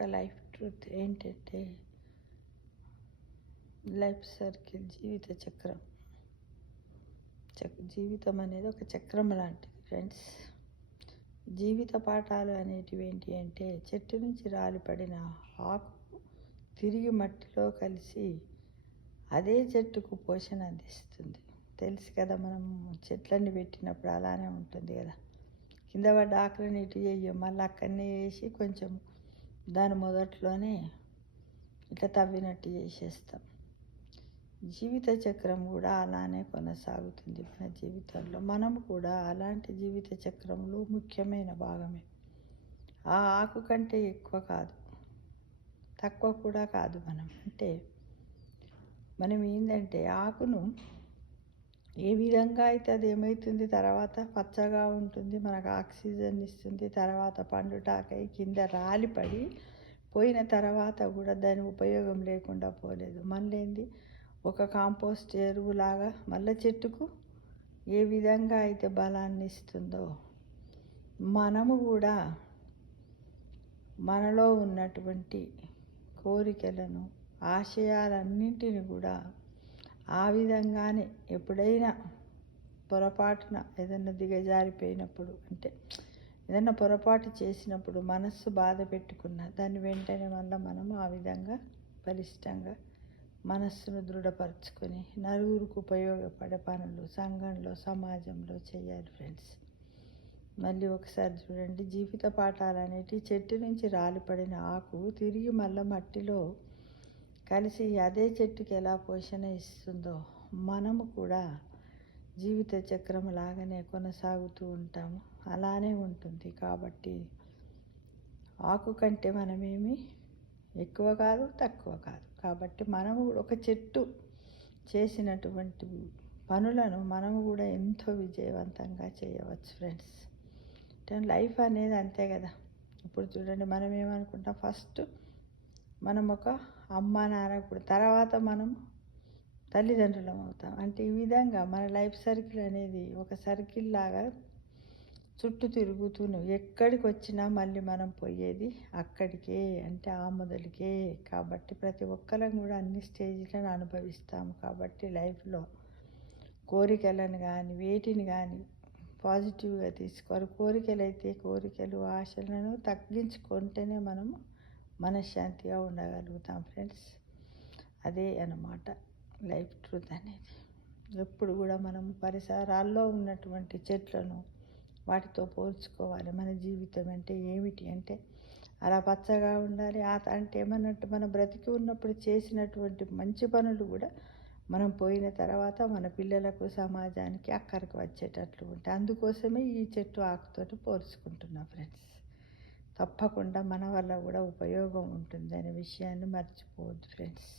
ఒక life truth ఏంటంటే life circle జీవిత చక్రం. జీవితం అనేది ఒక చక్రం లాంటిది ఫ్రెండ్స్. జీవిత పాఠాలు అనేటివి ఏంటి అంటే చెట్టు నుంచి రాలిపడిన ఆకు తిరిగి మట్టిలో కలిసి అదే చెట్టుకు పోషణ అందిస్తుంది. తెలుసు కదా, మనం చెట్లన్నీ పెట్టినప్పుడు అలానే ఉంటుంది కదా. కింద పడ్డ ఆకులని ఇటు వేయం, మళ్ళీ అక్కడనే వేసి కొంచెం దాని మొదట్లోనే ఇట్లా తవ్వినట్టు చేసేస్తాం. జీవిత చక్రం కూడా అలానే కొనసాగుతుంది మన జీవితంలో. మనం కూడా అలాంటి జీవిత చక్రంలో ముఖ్యమైన భాగమే. ఆ ఆకు కంటే ఎక్కువ కాదు, తక్కువ కూడా కాదు. మనం ఏంటంటే ఆకును ఏ విధంగా అయితే అది ఏమవుతుంది, తర్వాత పచ్చగా ఉంటుంది, మనకు ఆక్సిజన్ ఇస్తుంది, తర్వాత పండుటాకై కింద రాలిపడి పోయిన తర్వాత కూడా దాని ఉపయోగం లేకుండా పోలేదు. మళ్ళీ ఏంది, ఒక కాంపోస్ట్ ఎరువులాగా మళ్ళీ చెట్టుకు ఏ విధంగా అయితే బలాన్ని ఇస్తుందో మనము కూడా మనలో ఉన్నటువంటి కోరికలను, ఆశయాలన్నింటిని కూడా ఆ విధంగానే ఎప్పుడైనా పొరపాటున ఏదైనా దిగజారిపోయినప్పుడు, అంటే ఏదైనా పొరపాటు చేసినప్పుడు మనస్సు బాధ పెట్టుకున్న దాన్ని వెంటనే మళ్ళీ మనము ఆ విధంగా బలిష్టంగా మనస్సును దృఢపరచుకొని నలుగురికి ఉపయోగపడే పనులు సంఘంలో, సమాజంలో చేయాలి ఫ్రెండ్స్. మళ్ళీ ఒకసారి చూడండి, జీవిత పాఠాలు అనేటివి చెట్టు నుంచి రాలిపడిన ఆకు తిరిగి మళ్ళీ మట్టిలో కలిసి అదే చెట్టుకి ఎలా పోషణ ఇస్తుందో మనము కూడా జీవిత చక్రం లాగానే కొనసాగుతూ ఉంటాము. అలానే ఉంటుంది. కాబట్టి ఆకు కంటే మనమేమి ఎక్కువ కాదు, తక్కువ కాదు. కాబట్టి మనము ఒక చెట్టు చేసినటువంటి పనులను మనము కూడా ఎంతో విజయవంతంగా చేయవచ్చు ఫ్రెండ్స్. లైఫ్ అనేది అంతే కదా. ఇప్పుడు చూడండి, మనం ఏమనుకుంటాం, ఫస్ట్ మనం ఒక అమ్మ నాన్న, ఇప్పుడు తర్వాత మనం తల్లిదండ్రులం అవుతాం. అంటే ఈ విధంగా మన లైఫ్ సర్కిల్ అనేది ఒక సర్కిల్ లాగా చుట్టూ తిరుగుతూనే ఎక్కడికి వచ్చినా మళ్ళీ మనం పోయేది అక్కడికే, అంటే ఆ మొదలుకే. కాబట్టి ప్రతి ఒక్కరం కూడా అన్ని స్టేజ్లను అనుభవిస్తాము. కాబట్టి లైఫ్లో కోరికలను కానీ వేటిని కానీ పాజిటివ్గా తీసుకోవాలి. కోరికలు అయితే కోరికలు, ఆశలను తగ్గించుకుంటేనే మనము మనశ్శాంతిగా ఉండగలుగుతాం ఫ్రెండ్స్. అదే అన్నమాట లైఫ్ ట్రూత్ అనేది. ఎప్పుడు కూడా మనం పరిసరాల్లో ఉన్నటువంటి చెట్లను వాటితో పోల్చుకోవాలి. మన జీవితం అంటే ఏమిటి అంటే అలా పచ్చగా ఉండాలి. అంటే ఏమన్నట్టు మనం బ్రతికి ఉన్నప్పుడు చేసినటువంటి మంచి పనులు కూడా మనం పోయిన తర్వాత మన పిల్లలకు, సమాజానికి అక్కడికి వచ్చేటట్లు ఉంటాయి. అందుకోసమే ఈ చెట్టు ఆకుతోటి పోల్చుకుంటున్నాం ఫ్రెండ్స్. తప్పకుండా మన వల్ల కూడా ఉపయోగం ఉంటుంది అనే విషయాన్ని మర్చిపోవద్దు ఫ్రెండ్స్.